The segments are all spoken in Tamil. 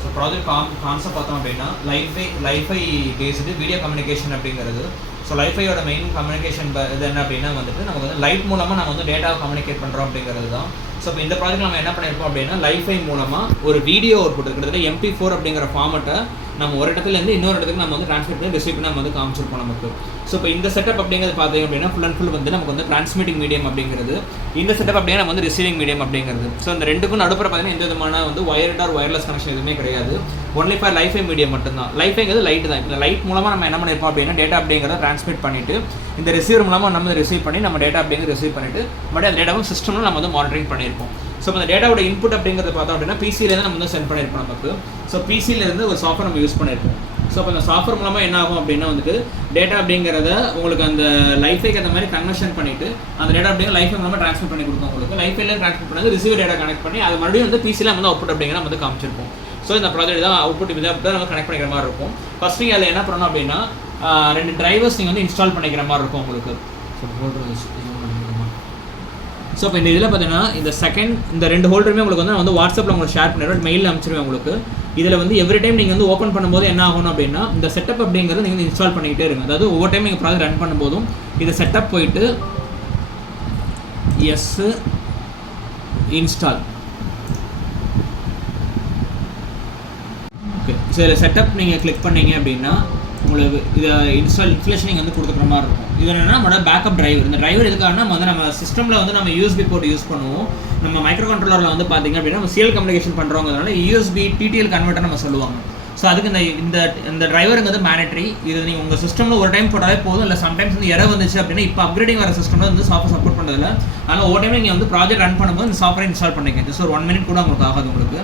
ஸோ ப்ராஜெக்ட் கான்செப்ட் பார்த்தோம் அப்படின்னா லைஃபை பேஸ்டு வீடியோ கம்யூனிகேஷன் அப்படிங்கிறது. ஸோ லைஃபையோட மெயின் கம்யூனிகேஷன் இது என்ன அப்படின்னா வந்துட்டு நமக்கு வந்து லைட் மூலமாக நம்ம வந்து டேட்டாவை கம்யூனிகேட் பண்ணுறோம் அப்படிங்கிறது தான். ஸோ இப்போ இந்த ப்ராஜெக்ட் நம்ம என்ன பண்ணியிருப்போம் அப்படின்னா லைஃபை மூலமாக ஒரு வீடியோ அவுட்புட் கிட்டத்தட்ட MP4 அப்படிங்கிற ஃபார்மெட்டை நம்ம ஒரு இடத்துலேருந்து இன்னொரு இடத்துக்கு நம்ம வந்து ட்ரான்ஸ்மிட் பண்ணி ரிசீவ் பண்ணி நம்ம வந்து காமிச்சிருப்போம் நமக்கு. ஸோ இப்போ இந்த செட்டப் அப்படிங்கிறது பார்த்தீங்க அப்படின்னா ஃபுல் அண்ட் ஃபுல் வந்து நமக்கு வந்து ட்ரான்ஸ்மிட்டிங் மீடியம் அப்படிங்கிறது. இந்த செட்டப் அப்படின்னா நம்ம வந்து ரிசீவிங் மீடியம் அப்படிங்கிறது. ஸோ இந்த ரெண்டுக்கும் நடுப்புற பார்த்தீங்கன்னா எந்த விதமான வந்து ஒயர்ட் ஆர் ஒயர்லெஸ் கனெக்ஷன் எதுவுமே கிடையாது. ஒன்லி ஃபார் லைஃபை மீடியம் மட்டும்தான். லைஃபைங்கிறது லைட் தான். இந்த லைட் மூலமாக நம்ம என்ன பண்ணியிருப்போம் அப்படின்னா டேட்டா அப்படிங்கிறத ட்ரான்ஸ்மிட் பண்ணிவிட்டு இந்த ரிசீவர் மூலமாக நம்ம ரிசீவ் பண்ணி நம்ம டேட்டா அப்படிங்கிறது ரிசீவ் பண்ணிவிட்டு மறுபடியும் அந்த டேட்டாவும் சிஸ்டமில் நம்ம வந்து மானிட்டரிங் பண்ணியிருப்போம். ஸோ அந்த டேட்டாவோட இன்புட் அப்படிங்கிறது பார்த்தோம் அப்படின்னா பிசியிலேருந்து நம்ம வந்து சென்ட் பண்ணியிருப்போம் நமக்கு. ஸோ பிசியிலேருந்து ஒரு சாஃப்ட்வேர் நம்ம யூஸ் பண்ணியிருப்போம். ஸோ அப்போ அந்த சாஃப்ட்வேர் மூலமாக என்ன ஆகும் அப்படின்னா வந்துட்டு டேட்டா அப்படிங்கிறத உங்களுக்கு அந்த லைஃபைக்கு அந்த மாதிரி கன்வர்ஷன் பண்ணிவிட்டு அந்த டேட்டா அப்படிங்கிற லைஃபை மூலமாக ட்ரான்ஸ்மிட் பண்ணி கொடுக்கும் உங்களுக்கு. லைஃபைல ட்ரான்ஸ்மிட் பண்ணி ரிசீவர் டேட்டா கனெக்ட் பண்ணி அது மறுபடியும் வந்து பிசியில் வந்து அவுட்புட் அப்படிங்கிற நம்ம வந்து காமிச்சிருப்போம். ஸோ இந்த ப்ராஜெக்ட் தான் அவுட்புட் இதை அப்படி தான் நம்ம கனெக்ட் பண்ணிக்கிற மாதிரி இருக்கும். ஃபஸ்ட் நீங்கள் அதில் என்ன பண்ணணும் அப்படின்னா 2 டிரைவர்ஸ் நீங்கள் வந்து இன்ஸ்டால் பண்ணிக்கிற மாதிரி இருக்கும் உங்களுக்கு. ஸோ இப்போ இந்த இதில் பார்த்தீங்கன்னா இந்த 2 ஹோல்டருமே உங்களுக்கு வந்து நான் வந்து வாட்ஸ்அப்பில் உங்களுக்கு ஷேர் பண்ணிடுவேன், மெயிலில் அனுப்பிச்சிருவேன் உங்களுக்கு. இதில் வந்து எவ்ரி டைம் நீங்கள் வந்து ஓப்பன் பண்ணும்போது என்ன ஆகணும் அப்படின்னா இந்த செட்டப் அப்படிங்கிறத நீங்கள் வந்து இன்ஸ்டால் பண்ணிக்கிட்டே இருங்க. அதாவது ஒவ்வொரு டைம் நீங்கள் ப்ராஜெக்ட் ரன் பண்ணும்போதும் இந்த செட்டப் போயிட்டு இன்ஸ்டால் ஓகே. ஸோ இதில் செட்டப் நீங்கள் கிளிக் பண்ணீங்க அப்படின்னா உங்களுக்கு இதை இன்ஸ்டாலேஷன் நீங்கள் வந்து கொடுக்குற மாதிரி இருக்கும். இது என்னென்னா நம்மளோட பேக்கப் டிரைவர். இந்த டிரைவர் எதுக்காகனா நம்ம சிஸ்டமில் வந்து நம்ம USB போர்ட் யூஸ் பண்ணுவோம். நம்ம மைக்ரோ கண்ட்ரோலரில் வந்து பார்த்திங்க அப்படின்னா நம்ம சீரியல் கம்யூனிகேஷன் பண்ணுறவங்கனால USB TTL கன்வெர்ட்டர் நம்ம சொல்லுவாங்க. ஸோ அதுக்கு இந்த டிரைவருங்கிறது மேண்டட்ரி. இது நீங்கள் உங்கள் சிஸ்டமில் ஒரு டைம் போட்டாலே போதும். இல்லை சம்டைம்ஸ் வந்து எரர் வந்துச்சு அப்படின்னா இப்போ அப்கிரேடிங் வர சிஸ்டமில் வந்து சாஃப்ட்வேர் சப்போர்ட் பண்ணுறதில்ல. அதனால் ஒவ்வொரு டைம் நீங்கள் வந்து ப்ராஜெக்ட் ரன் பண்ணும்போது இந்த சாஃப்ட்வேர் இன்ஸ்டால் பண்ணிங்க. ஜஸ்ட் ஒரு 1 மினிட் கூட உங்களுக்கு ஆகாது உங்களுக்கு.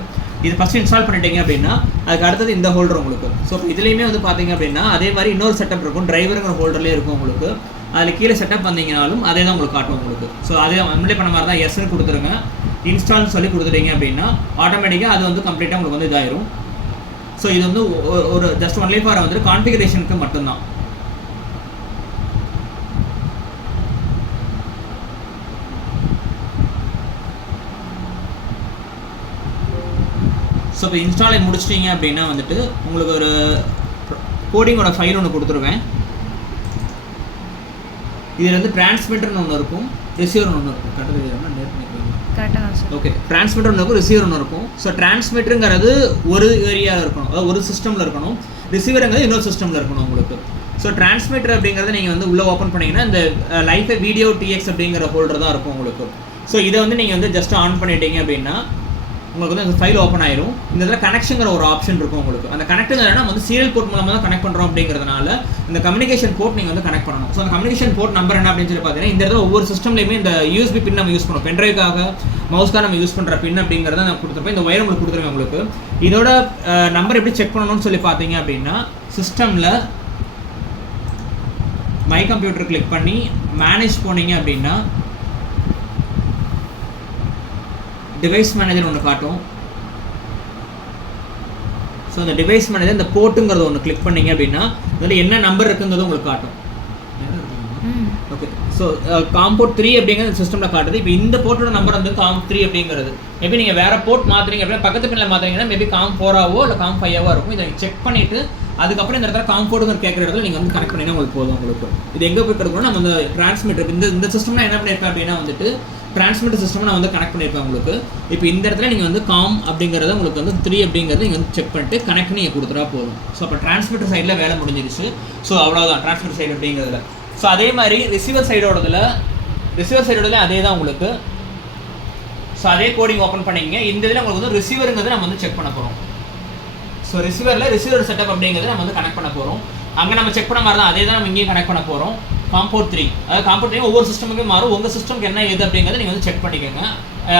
இது ஃபஸ்ட்டு இன்ஸ்டால் பண்ணிட்டீங்க அப்படின்னா அதுக்கு அடுத்தது இந்த ஹோல்டர் உங்களுக்கு. ஸோ இதுலேயுமே வந்து பார்த்தீங்க அப்படின்னா அதே மாதிரி இன்னொரு செட்டப் இருக்கும், டிரைவருங்கிற ஹோல்டர்லேயே இருக்கும் உங்களுக்கு. அதில் கீழே செட்டப் வந்தீங்கனாலும் அதே தான் உங்களுக்கு காட்டும் உங்களுக்கு. ஸோ அதே முன்னாடி பண்ண மாதிரி தான் எஸ்ன்னு கொடுத்துருங்க. இன்ஸ்டால்னு சொல்லி கொடுத்துட்டீங்க அப்படின்னா ஆட்டோமேட்டிக்காக அது வந்து கம்ப்ளீட்டாக உங்களுக்கு வந்து இதாயிரும். ஸோ இது வந்து ஒரு ஜஸ்ட் ஒன்லி ஃபார் வந்து கான்ஃபிகரேஷனுக்கு மட்டும்தான். ஸோ இப்போ இன்ஸ்டாலை முடிச்சிட்டிங்க அப்படின்னா வந்துட்டு உங்களுக்கு ஒரு கோடிங்கோட ஃபைல் ஒன்று கொடுத்துருவேன். இதில் வந்து டிரான்ஸ்மிட்டர்னு ஒன்று இருக்கும், ரிசீவர்னு ஒன்று இருக்கும். ஓகே, டிரான்ஸ்மிட்டர் ஒன்று இருக்கும், ரிசீவர் ஒன்று இருக்கும். ஸோ டிரான்ஸ்மிட்டருங்கிறது ஒரு ஏரியாவில் இருக்கணும், அதாவது ஒரு சிஸ்டமில் இருக்கணும். ரிசீவருங்கிறது இன்னொரு சிஸ்டமில் இருக்கணும் உங்களுக்கு. ஸோ டிரான்ஸ்மிட்டர் அப்படிங்கிறத நீங்கள் வந்து உள்ளே ஓப்பன் பண்ணிங்கன்னா இந்த லைஃபை வீடியோ TX அப்படிங்கிற ஹோல்டர் தான் இருக்கும் உங்களுக்கு. ஸோ இதை வந்து நீங்கள் வந்து ஜஸ்ட் ஆன் பண்ணிட்டீங்க அப்படின்னா உங்களுக்கு வந்து அந்த ஃபைல் ஓப்பன் ஆயிரும். இந்த இதில் கனெக்ஷனுங்கிற ஒரு ஆப்ஷன் இருக்கும் உங்களுக்கு. அந்த கனெக்ட்டுங்கிறனா நம்ம வந்து சீரியல் போர்ட் மூலமாக தான் கனெக்ட் பண்ணுறோம் அப்படிங்கிறதுனால இந்த கம்யூனிகேஷன் போர்ட் நீங்கள் வந்து கனெக்ட் பண்ணணும். ஸோ அந்த கம்யூனிகேஷன் போர்ட் நம்பர் என்ன அப்படின்னு சொல்லி பார்த்தீங்கன்னா இந்த இடத்துல ஒவ்வொரு சிஸ்டம்லேயுமே இந்த USB பின் நம்ம யூஸ் பண்ணுவோம். பென்ட்ரைவுக்காக மவுஸ்க்காக நம்ம யூஸ் பண்ணுற பின் அப்படிங்கிறத நான் கொடுத்துருப்பேன். இந்த ஒயர் உங்களுக்கு கொடுத்துருவேன் உங்களுக்கு. இதோட நம்பர் எப்படி செக் பண்ணணும்னு சொல்லி பார்த்தீங்க அப்படின்னா சிஸ்டமில் மை கம்ப்யூட்டர் கிளிக் பண்ணி மேனேஜ் போனீங்க அப்படின்னா டிவைஸ் மேனேஜர் ஒன்று காட்டும். ஸோ அந்த டிவைஸ் மேனேஜர் இந்த போர்ட்டுங்கிறது ஒன்று கிளிக் பண்ணிங்க அப்படின்னா அதில் என்ன நம்பர் இருக்குங்கிறது உங்களுக்கு காட்டும். ஓகே, ஸோ காம்போர்ட் 3 அப்படிங்கிறது சிஸ்டமில் காட்டுது. இப்போ இந்த போர்ட்டோட நம்பர் வந்து COM3 அப்படிங்கிறது. மேபி நீங்கள் வேறு போர்ட் மாற்றுறீங்க அப்படின்னா பக்கத்து பின்னில் மாற்றுறீங்கன்னா மேபி COM4ஆவோ இல்லை COM5ஆவோ இருக்கும். இதை செக் பண்ணிவிட்டு அதுக்கப்புறம் இந்த இடத்துல COM4ங்கிற கேட்குற இடத்துல நீங்கள் வந்து கனெக்ட் பண்ணிங்கன்னா உங்களுக்கு போதும் உங்களுக்கு. இது எங்கே போய் கிடக்கணும் நம்ம வந்து டிரான்ஸ்மிட்டர் இந்த சிஸ்டம்லாம் என்ன பண்ணியிருப்பேன் அப்படின்னா வந்துட்டு டிரான்ஸ்மிட்டர் சிஸ்டம் நான் வந்து கனெக்ட் பண்ணியிருப்பேன் உங்களுக்கு. இப்போ இந்த இடத்துல நீங்கள் வந்து COM அப்படிங்கிறத உங்களுக்கு வந்து 3 அப்படிங்கிறது நீங்கள் வந்து செக் பண்ணிட்டு கனெக்ட் நீங்கள் கொடுத்துட்டா போதும். ஸோ அப்போ டிரான்ஸ்மிட்டர் சைடில் வேலை முடிஞ்சிருச்சு. ஸோ அவ்வளோதான் டிரான்ஸ்மிட்டர் சைடு அப்படிங்கிறதுல. ஸோ அதே மாதிரி ரிசீவர் சைடோடதுல அதே தான் உங்களுக்கு. ஸோ அதே கோடிங் ஓப்பன் பண்ணிங்க. இந்த இதில் உங்களுக்கு வந்து ரிசீவருங்கிறது நம்ம வந்து செக் பண்ண போகிறோம். ஸோ ரிசீவர் செட்டப் அப்படிங்கிறது நம்ம வந்து கனெக்ட் பண்ண போகிறோம். அங்கே நம்ம செக் பண்ண மாதிரி தான் அதே தான் நம்ம இங்கேயும் கனெக்ட் பண்ண போகிறோம். காம்போர்ட் 3 அதாவது காம்போர்ட் 3 ஒவ்வொரு சிஸ்டமுக்கும் மாறும். உங்கள் சிஸ்டம்க்கு என்ன எது அப்படிங்கிறத நீங்கள் வந்து செக் பண்ணிக்கோங்க.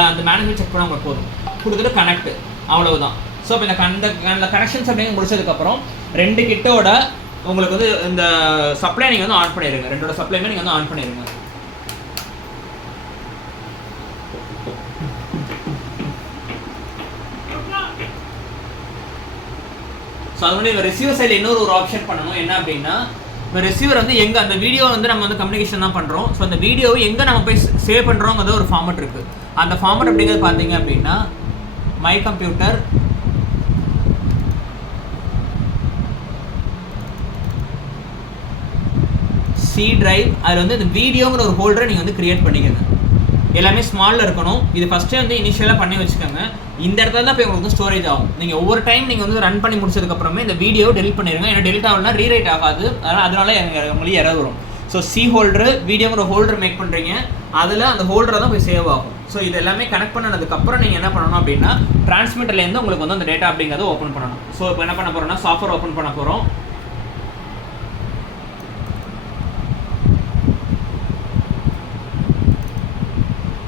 அந்த மேனேஜ்மெண்ட் செக் பண்ண உங்களுக்கு போதும். கொடுத்துட்டு கனெக்ட், அவ்வளவுதான். ஸோ இப்போ இந்த கனெக்ஷன்ஸ் அப்படிங்க முடிச்சதுக்கப்புறம் 2 கிட்டோட உங்களுக்கு வந்து இந்த சப்ளை நீங்கள் வந்து ஆன் பண்ணிடுங்க. 2ஓட சப்ளைமே நீங்கள் வந்து ஆன் பண்ணிடுங்க. ஸோ அது வந்து ரிசீவர் சைடில் இன்னொரு ஆப்ஷன் பண்ணணும். என்ன அப்படின்னா இப்போ ரிசீவர் வந்து எங்கே அந்த வீடியோ வந்து நம்ம வந்து கம்யூனிகேஷன் தான் பண்ணுறோம். ஸோ அந்த வீடியோவை எங்கே நம்ம போய் சேவ் பண்ணுறோங்கிறது ஒரு ஃபார்மெட் இருக்குது. அந்த ஃபார்மெட் அப்படிங்கிறது பார்த்தீங்க அப்படின்னா மை கம்ப்யூட்டர் சி டிரைவ், அதில் வந்து இந்த வீடியோங்கிற ஒரு ஹோல்டரை நீங்கள் வந்து கிரியேட் பண்ணிக்கோங்க. எல்லாமே ஸ்மாலில் இருக்கணும். இது ஃபஸ்ட்டே வந்து இனிஷியலாக பண்ணி வச்சுக்கோங்க. இந்த இடத்துல தான் போய் உங்களுக்கு ஸ்டோரேஜ் ஆகும். நீங்கள் ஒவ்வொரு டைம் நீங்கள் வந்து ரன் பண்ணி முடிச்சதுக்கப்புறமே இந்த வீடியோ டெலிட் பண்ணிடுங்க. ஏன்னா டெலிட் ஆகலனா ரீரைட் ஆகாது, அதனால உங்களுக்கு எரர் வரும். ஸோ சி ஹோல்டரு வீடியோங்கிற ஹோல்டர் மேக் பண்ணுறீங்க, அதில் அந்த ஹோல்டரை தான் போய் சேவ் ஆகும். ஸோ இது எல்லாமே கனெக்ட் பண்ணதுக்கப்புறம் நீங்கள் என்ன பண்ணணும் அப்படின்னா டிரான்ஸ்மிட்டர்லேருந்து உங்களுக்கு வந்து அந்த டேட்டா அப்படிங்கிறத ஓப்பன் பண்ணணும். ஸோ இப்போ என்ன பண்ண போகிறோம்னா சாஃப்ட்வேர் ஓப்பன் பண்ண போகிறோம்.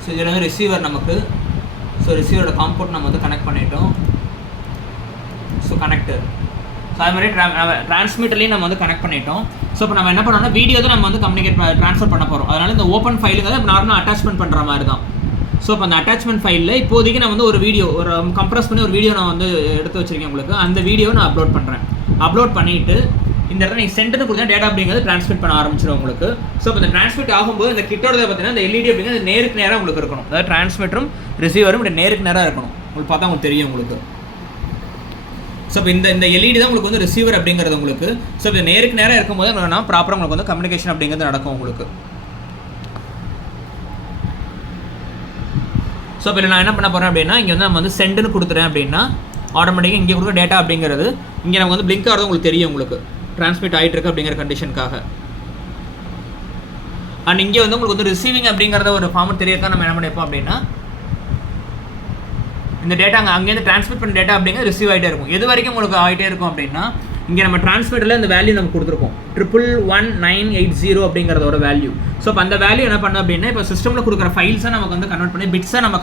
ஸோ இதில் வந்து ரிசீவர் நமக்கு, ஸோ ரிசீவரோட காம்போர்ட் நம்ம வந்து கனெக்ட் பண்ணிட்டோம். ஸோ கனெக்டர், ஸோ அது மாதிரி டிரான்ஸ்மிட்டர்லேயும் நம்ம வந்து கனெக்ட் பண்ணிட்டோம். ஸோ இப்போ நம்ம என்ன பண்ணோம்னா வீடியோ தான் நம்ம வந்து ட்ரான்ஸ்ஃபர் பண்ண போகிறோம். அதனால் இந்த ஓப்பன் ஃபைலுங்கிறத நார்மலாக அட்டாச்மெண்ட் பண்ணுற மாதிரி தான். ஸோ இப்போ அந்த அட்டாச்மெண்ட் ஃபைலில் இப்போதைக்கு நான் வந்து ஒரு வீடியோ ஒரு கம்ப்ரஸ் பண்ணி ஒரு வீடியோ நான் வந்து எடுத்து வச்சிருக்கேன் உங்களுக்கு. அந்த வீடியோவை நான் அப்லோட் பண்ணுறேன். அப்லோட் பண்ணிவிட்டு இந்த இடத்துல நீங்கள் சென்டர்னு கொடுத்தா டேட்டா அப்படிங்கிறது ட்ரான்ஸ்மிட் பண்ண ஆரம்பிச்சிடும் உங்களுக்கு. ஸோ இப்போ இந்த ட்ரான்ஸ்மிட் ஆகும்போது இந்த கிட்டோட பார்த்தீங்கன்னா இந்த எல்இடி அப்படிங்கிறது நேருக்கு நேராக உங்களுக்கு இருக்கணும். அதாவது டிரான்ஸ்மிட்டரும் ரிசீவரும் இப்படி நேருக்கு நேராக இருக்கணும். உங்களுக்கு பார்த்தா உங்களுக்கு தெரியும் உங்களுக்கு. ஸோ இப்போ இந்த எல்இடி தான் உங்களுக்கு வந்து ரிசீவர் அப்படிங்கிறது உங்களுக்கு. ஸோ இப்போ நேருக்கு நேராக இருக்கும்போது என்னன்னா ப்ராப்பராக உங்களுக்கு வந்து கம்யூனிகேஷன் அப்படிங்கிறது நடக்கும் உங்களுக்கு. ஸோ இப்போ நான் என்ன பண்ண போகிறேன் அப்படின்னா இங்கே வந்து நம்ம வந்து சென்டுன்னு கொடுத்துறேன் அப்படின்னா ஆட்டோமேட்டிக்காக இங்கே கொடுக்குற டேட்டா அப்படிங்கிறது இங்கே நமக்கு வந்து பிளிங்க் ஆகிறது உங்களுக்கு தெரியும் உங்களுக்கு டிரான்ஸ்மிட் ஆகிட்டு இருக்கு அப்படிங்கிற கண்டிஷனுக்காக. அண்ட் இங்கே வந்து உங்களுக்கு வந்து ரிசீவிங் அப்படிங்கிறத ஒரு ஃபார்மெட் தெரியறதுக்காக நம்ம என்ன பண்ணிப்போம் அப்படின்னா இந்த டேட்டா அங்கேருந்து ட்ரான்ஸ்மிட் பண்ண டேட்டா அப்படிங்கிறது ரிசீவ் ஆகிட்டே இருக்கும். எது வரைக்கும் உங்களுக்கு ஆகிட்டே இருக்கும் அப்படின்னா இங்கே நம்ம ட்ரான்ஸ்மிட்டரில் இந்த வேல்யூ நம்ம கொடுத்துருக்கோம் 11980 அப்படிங்கிறதோட வேல்யூ. ஸோ இப்போ அந்த வேல்யூ என்ன பண்ணோம் அப்படின்னா இப்போ சிஸ்டமில் கொடுக்குற ஃபைல்ஸை நமக்கு வந்து கன்வெர்ட் பண்ணி பிட்ஸை நம்ம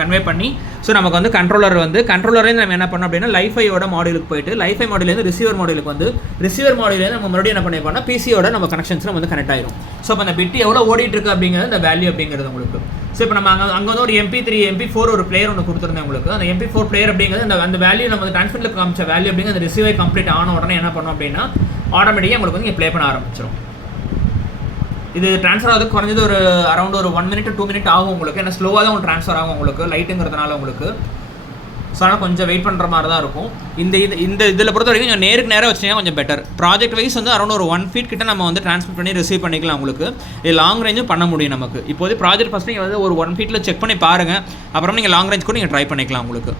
கன்வே பண்ணி ஸோ நமக்கு வந்து கண்ட்ரோலர்லேருந்து நம்ம என்ன பண்ணோம் அப்படின்னா லைஃபையோட மாடியூலுக்கு போயிட்டு லைஃபை மாடியூலேருந்து ரிசீவர் மாடியூலுக்கு வந்து ரிசீவர் மாடியூலேருந்து நம்ம மறுபடியும் என்ன பண்ணிப்போம்னா பிசியோட நம்ம கனெக்ஷன்ஸ் நம்ம வந்து கனெக்ட் ஆயிரும். ஸோ இப்போ அந்த பிட் எவ்வளோ ஓடிட்டு இருக்கு அப்படிங்கிறது இந்த வேல்யூ அப்படிங்கிறது உங்களுக்கு. ஸோ இப்போ நம்ம அங்கே வந்து ஒரு MP3 MP4 ஒரு பிளேயர் ஒன்று கொடுத்துருந்தேன் உங்களுக்கு. அந்த MP4 பிளேயர் அப்படிங்கிறது அந்த வேல்யூ நம்ம வந்து ட்ரான்ஸ்மிட்டில் காமிச்ச வேல்யூ அப்படிங்கிறது அந்த ரிசீவை கம்ப்ளீட் ஆன உடனே என்ன பண்ணோம் அப்படின்னா ஆட்டோமேட்டிக்காக உங்களுக்கு வந்து இங்கே ப்ளே பண்ண ஆரம்பிச்சிடும். இது ட்ரான்ஸ்ஃபர் ஆகுது குறைஞ்சது ஒரு அரௌண்ட் ஒரு 1 minute to 2 minutes ஆகும் உங்களுக்கு. ஏன்னா ஸ்லோவாக தான் உங்களுக்கு ட்ரான்ஸ்ஃபர் ஆகும் உங்களுக்கு லைட்டுங்கிறதுனால உங்களுக்கு. ஸோ ஆனால் கொஞ்சம் வெயிட் பண்ணுற மாதிரி தான் இருக்கும். இந்த இதில் பொறுத்த வரைக்கும் கொஞ்சம் நேருக்கு நேராக வச்சிங்கன்னா கொஞ்சம் பெட்டர். ப்ராஜெக்ட் வைஸ் வந்து அரௌண்ட் ஒரு 1 feet கிட்ட நம்ம வந்து ட்ரான்ஸ்மிட் பண்ணி ரிசீவ் பண்ணிக்கலாம் உங்களுக்கு. இது லாங் ரேஞ்சும் பண்ண முடியும் நமக்கு. இப்போது ப்ராஜெக்ட் ஃபஸ்ட் நீங்கள் வந்து ஒரு 1 feet செக் பண்ணி பாருங்கள். அப்புறம் நீங்கள் லாங் ரேஞ்ச் கூட நீங்கள் ட்ரை பண்ணிக்கலாம் உங்களுக்கு.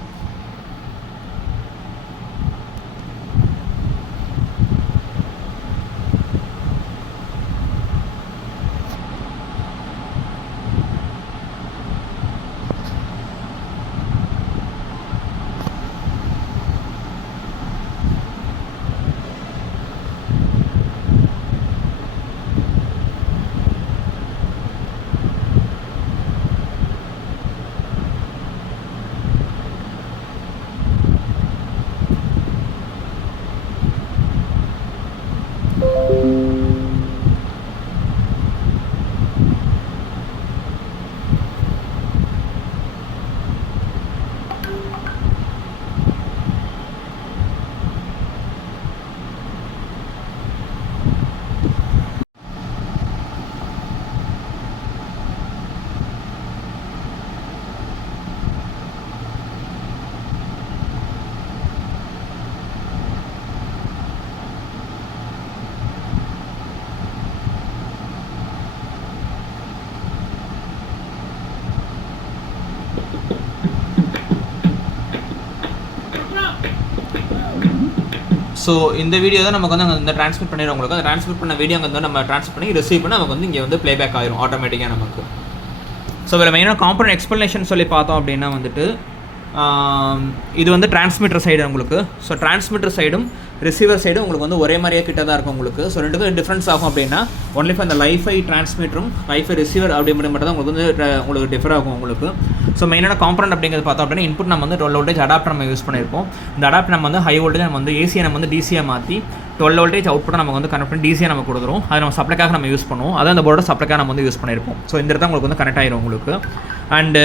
ஸோ இந்த வீடியோ தான் நமக்கு வந்து அங்கே ட்ரான்ஸ்மிட் பண்ணிடுவோம் உங்களுக்கு. அந்த ட்ரான்ஸ்மிட் பண்ண வீடியோ அங்கே வந்து நம்ம ட்ரான்ஸ்மிட் பண்ணி ரிசீவ் பண்ணி நமக்கு வந்து இங்கே வந்து ப்ளேபேக் ஆயிரும் ஆட்டோமேட்டிக்காக நமக்கு. ஸோ இதில் மெயினாக காம்பனன்ட் எக்ஸ்ப்ளனேஷன் சொல்லி பார்த்தோம் அப்படின்னா வந்துட்டு இது வந்து டிரான்ஸ்மிட்டர் சைடு உங்களுக்கு. ஸோ டிரான்ஸ்மிட்டர் சைடும் ரிசீவர் சைடும் உங்களுக்கு வந்து ஒரே மாதிரியே கிட்ட தான் இருக்கும் உங்களுக்கு. ஸோ ரெண்டுக்கும் டிஃப்ரென்ஸ் ஆகும் அப்படின்னா ஒன்லி ஃபார் அந்த லைஃபை டிரான்ஸ்மிட்டரும் லைஃபை ரிசீவர் அப்படிங்கிற மட்டும் தான் உங்களுக்கு வந்து உங்களுக்கு டிஃபர் ஆகும் உங்களுக்கு. ஸோ மெயினான காம்பனன்ட் அப்படிங்கிறது பார்த்தோம் அப்படின்னா இன்புட் நம்ம வந்து 12 voltage அடாப்டர் நம்ம யூஸ் பண்ணியிருப்போம். இந்த அடாப்டர் நம்ம வந்து ஹை வோல்டேஜ் நம்ம வந்து ஏசியை நம்ம வந்து டிசியாக மாற்றி 12 voltage அவுட்புட்டை நம்ம வந்து கனெக்ட் பண்ணி டிசியாக நம்ம கொடுக்குறோம். அதை நம்ம சப்ளைக்காக நம்ம யூஸ் பண்ணுவோம். அதான் இந்த போர்டோட சப்ளைக்காக நம்ம வந்து யூஸ் பண்ணியிருப்போம். ஸோ இந்த இடத்துல உங்களுக்கு வந்து கனெக்ட் ஆயிரும் உங்களுக்கு. அண்டு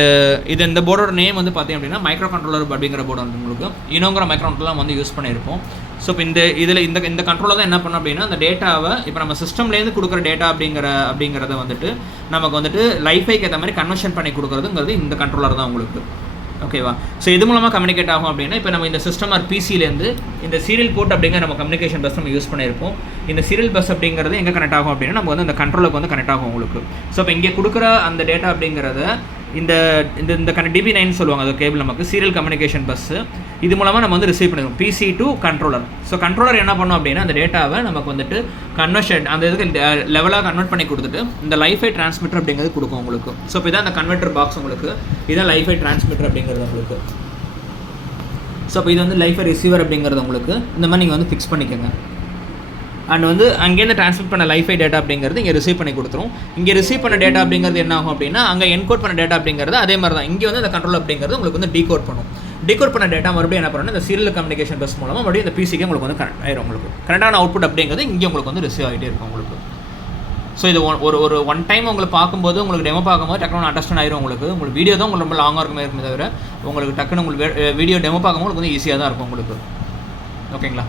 இது இந்த போர்டோட நேம் வந்து பார்த்திங்க அப்படின்னா மைக்ரோ கண்ட்ரோலர் அப்படிங்கிற போர்டு வந்து உங்களுக்கு இனோங்கிற மைக்ரோ கண்ட்ரோலர் வந்து யூஸ் பண்ணியிருப்போம். ஸோ இப்போ இந்த கண்ட்ரோலர் தான் என்ன பண்ணோம் அப்படின்னா அந்த டேட்டாவை இப்போ நம்ம சிஸ்டம்லேருந்து கொடுக்குற டேட்டா அப்படிங்கிறத வந்துட்டு நமக்கு வந்துட்டு லைஃபைக்கு ஏற்ற மாதிரி கன்வர்ஷன் பண்ணி கொடுக்குறதுங்கிறது இந்த கண்ட்ரோலர் தான் உங்களுக்கு. ஓகேவா. ஸோ இது மூலமாக கம்யூனிகேட் ஆகும் அப்படின்னா இப்போ நம்ம இந்த சிஸ்டம் ஆர் பிசிலேருந்து இந்த சீரியல் போர்ட் அப்படிங்கிற நம்ம கம்யூனிகேஷன் பஸ் நம்ம யூஸ் பண்ணியிருப்போம். இந்த சீரியல் பஸ் அப்படிங்கிறது எங்கே கனெக்ட் ஆகும் அப்படின்னா நம்ம வந்து அந்த கண்ட்ரோலுக்கு வந்து கனெக்ட் ஆகும் உங்களுக்கு. ஸோ இப்போ இங்கே கொடுக்குற அந்த டேட்டா அப்படிங்கிறத இந்த இந்த இந்த DB9 சொல்லுவாங்க, அது கேபிள் நமக்கு சீரியல் கம்யூனிகேஷன் பஸ்ஸு. இது மூலமாக நம்ம வந்து ரிசீவ் பண்ணிடுவோம் PC to controller. So controller என்ன பண்ணும் அப்படின்னா அந்த டேட்டாவை நமக்கு வந்துட்டு கன்வர்ஷன் அந்த இதுக்கு லெவலாக கன்வெர்ட் பண்ணி கொடுத்துட்டு இந்த லைஃபை டிரான்ஸ்மிட்டர் அப்படிங்கிறது கொடுக்கும் உங்களுக்கு. ஸோ இப்போ இதான் அந்த கன்வெர்ட்டர் பாக்ஸ் உங்களுக்கு, இதான் லைஃபை டிரான்ஸ்மிட்டர் அப்படிங்கிறது உங்களுக்கு. ஸோ இப்போ இது வந்து லைஃபை ரிசீவர் அப்படிங்கிறது உங்களுக்கு இந்த மாதிரி நீங்கள் வந்து ஃபிக்ஸ் பண்ணிக்கோங்க. அண்ட் வந்து அங்கேருந்து ட்ரான்ஸ்மிட் பண்ண லைஃபை டேட்டா அப்படிங்கிறது இங்கே ரிசீவ் பண்ணி கொடுத்துரும். இங்கே ரிசீவ் பண்ண டேட்டா அப்படிங்கிறது என்ன ஆகும் அப்படின்னா அங்கே என்கோட் பண்ண டேட்டா அப்படிங்கிறது அதே மாதிரி தான் இங்கே வந்து அந்த கண்ட்ரோல் அப்படிங்கிறது உங்களுக்கு வந்து டீகோட் பண்ணும். டீகோட் பண்ண டேட்டா மறுபடியும் என்ன பண்ணணும், இந்த சீரியல் கம்யூனிகேஷன் பஸ் மூலமாக மறுபடியும் இந்த பிசிக்கு உங்களுக்கு வந்து கனெக்ட் ஆயிரும். உங்களுக்கு கரெக்டான அவுட்புட் அப்படிங்கிறது இங்கே உங்களுக்கு வந்து ரிசீவ் ஆகிட்டே இருக்கும் உங்களுக்கு. ஸோ இது ஒரு ஒன் டைம் உங்களுக்கு பார்க்கும்போது உங்களுக்கு டெமோ பார்க்கும்போது டக்குனு அண்டர்ஸ்டாண்ட் ஆயிரும் உங்களுக்கு. உங்களுக்கு வீடியோ தான் உங்களுக்கு ரொம்ப லாங்காக இருக்குமே தவிர உங்களுக்கு டக்குனு உங்களுக்கு வீடியோ டெமோ பார்க்கும்போது உங்களுக்கு வந்து ஈஸியாக தான் இருக்கும் உங்களுக்கு. ஓகேங்களா.